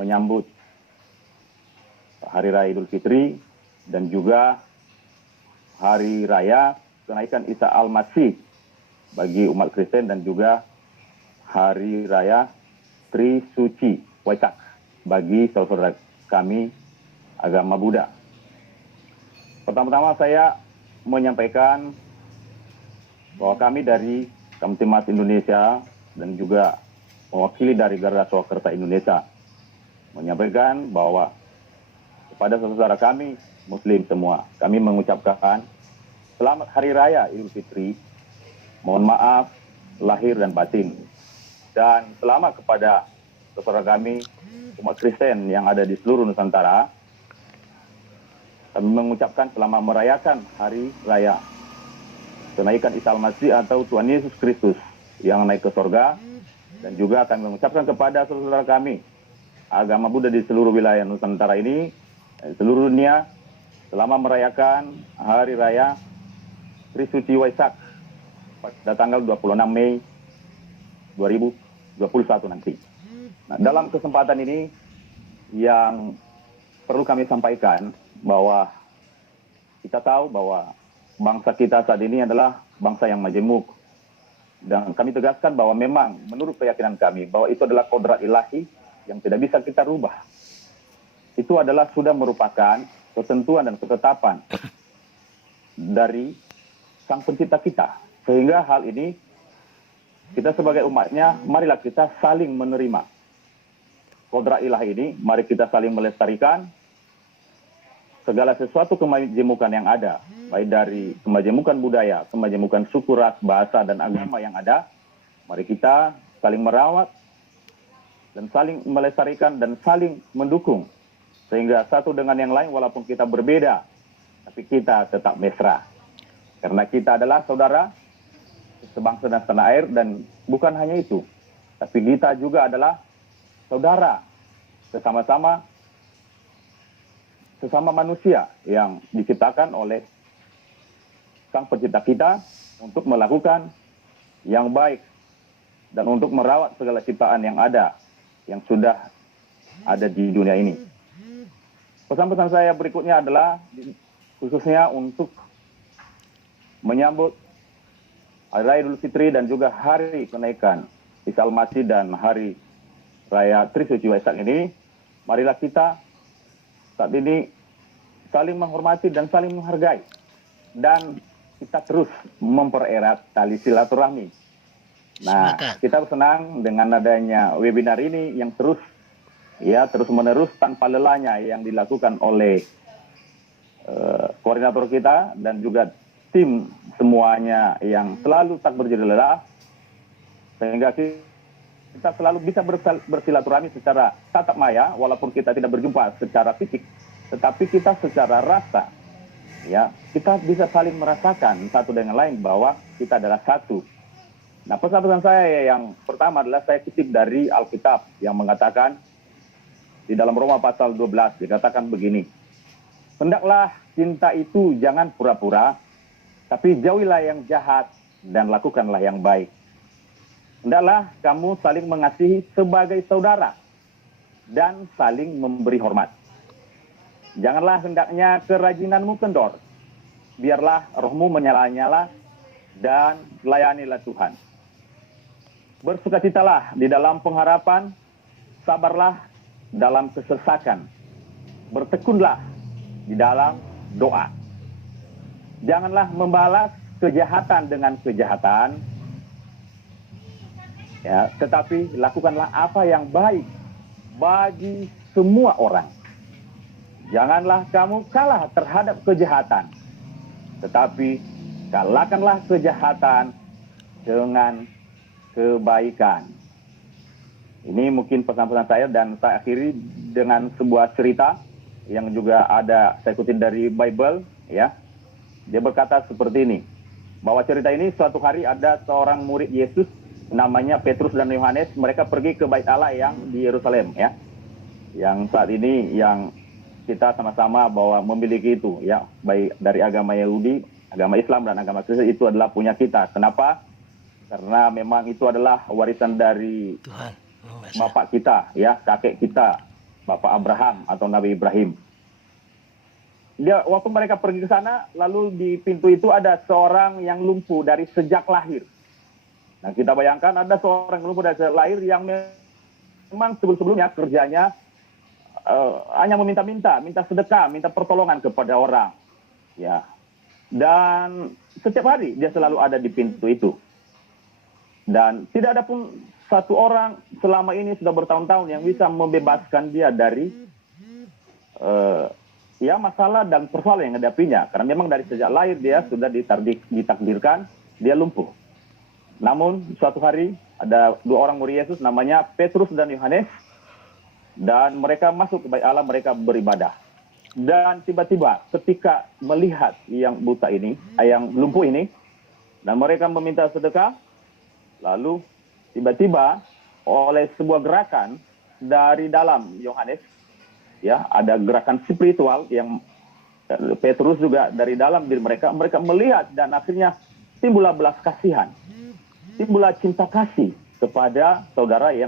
menyambut Hari Raya Idul Fitri dan juga Hari Raya Kenaikan Isa Al-Masih bagi umat Kristen dan juga Hari Raya Trisuci Waisak bagi saudara kami agama Buddha. Pertama-tama saya menyampaikan bahwa kami dari Kamtibmas Indonesia dan juga mewakili dari Garda Swakarsa Indonesia menyampaikan bahwa kepada saudara kami Muslim semua, kami mengucapkan selamat Hari Raya Idul Fitri. Mohon maaf lahir dan batin. Dan selamat kepada saudara kami umat Kristen yang ada di seluruh Nusantara. Kami mengucapkan selamat merayakan Hari Raya Kenaikan Isa Al-Masih atau Tuhan Yesus Kristus yang naik ke sorga. Dan juga kami mengucapkan kepada saudara kami agama Buddha di seluruh wilayah Nusantara ini, seluruh dunia, selamat merayakan Hari Raya Trisuci Waisak pada tanggal 26 Mei 2021 nanti. Nah, dalam kesempatan ini yang perlu kami sampaikan bahwa kita tahu bahwa bangsa kita saat ini adalah bangsa yang majemuk. Dan kami tegaskan bahwa memang menurut keyakinan kami bahwa itu adalah kodrat ilahi yang tidak bisa kita rubah. Itu adalah sudah merupakan ketentuan dan ketetapan dari Sang Pencipta kita. Sehingga hal ini kita sebagai umatnya, marilah kita saling menerima kodrat ilahi ini. Mari kita saling melestarikan segala sesuatu kemajemukan yang ada, baik dari kemajemukan budaya, kemajemukan suku, ras, bahasa, dan agama yang ada. Mari kita saling merawat dan saling melestarikan dan saling mendukung. Sehingga satu dengan yang lain walaupun kita berbeda, tapi kita tetap mesra. Karena kita adalah saudara sebangsa dan setanah air, dan bukan hanya itu, tapi kita juga adalah saudara sesama manusia yang diciptakan oleh Sang Pencipta kita untuk melakukan yang baik dan untuk merawat segala ciptaan yang ada, yang sudah ada di dunia ini. Pesan-pesan saya berikutnya adalah khususnya untuk menyambut Hari Raya Idul Fitri dan juga Hari Kenaikan Isa Al-Masih dan Hari Raya Trisuci Waisak ini, marilah kita saat ini saling menghormati dan saling menghargai. Dan kita terus mempererat tali silaturahmi. Nah, kita senang dengan adanya webinar ini yang terus menerus tanpa lelahnya yang dilakukan oleh koordinator kita dan juga tim semuanya yang selalu tak berjeda lelah, sehingga kita selalu bisa bersilaturahmi secara tatap maya, walaupun kita tidak berjumpa secara fisik, tetapi kita secara rasa, ya, kita bisa saling merasakan satu dengan lain bahwa kita adalah satu. Nah, pesan-pesan saya yang pertama adalah saya kutip dari Alkitab yang mengatakan di dalam Roma pasal 12 dikatakan begini, hendaklah cinta itu jangan pura-pura, tapi jauhilah yang jahat dan lakukanlah yang baik. Hendaklah kamu saling mengasihi sebagai saudara dan saling memberi hormat. Janganlah hendaknya kerajinanmu kendor. Biarlah rohmu menyala-nyala dan layanilah Tuhan. Bersukacitalah di dalam pengharapan, sabarlah dalam kesesakan. Bertekunlah di dalam doa. Janganlah membalas kejahatan dengan kejahatan, ya, tetapi lakukanlah apa yang baik bagi semua orang. Janganlah kamu kalah terhadap kejahatan, tetapi kalahkanlah kejahatan dengan kebaikan. Ini mungkin pesan-pesan saya, dan saya akhiri dengan sebuah cerita yang juga ada saya kutip dari Bible, ya. Dia berkata seperti ini, bahwa cerita ini suatu hari ada seorang murid Yesus namanya Petrus dan Yohanes, mereka pergi ke Bait Allah yang di Yerusalem, ya. Yang saat ini yang kita sama-sama bahwa memiliki itu, ya, baik dari agama Yahudi, agama Islam dan agama Kristen, itu adalah punya kita. Kenapa? Karena memang itu adalah warisan dari Tuhan, bapak kita, ya, kakek kita, Bapak Abraham atau Nabi Ibrahim. Dia waktu mereka pergi ke sana, lalu di pintu itu ada seorang yang lumpuh dari sejak lahir. Nah, kita bayangkan ada seorang yang lumpuh dari sejak lahir yang memang sebelumnya kerjanya hanya minta sedekah, minta pertolongan kepada orang. Ya. Dan setiap hari dia selalu ada di pintu itu. Dan tidak ada pun satu orang selama ini sudah bertahun-tahun yang bisa membebaskan dia dari masalah dan persoalan yang hadapinya. Karena memang dari sejak lahir dia sudah ditakdirkan dia lumpuh. Namun suatu hari ada dua orang murid Yesus namanya Petrus dan Yohanes. Dan mereka masuk ke bait Allah, mereka beribadah. Dan tiba-tiba ketika melihat yang buta ini, yang lumpuh ini, dan mereka meminta sedekah, lalu tiba-tiba oleh sebuah gerakan dari dalam Yohanes, ya ada gerakan spiritual yang Petrus juga dari dalam diri mereka melihat dan akhirnya timbullah belas kasihan, timbullah cinta kasih kepada saudara yang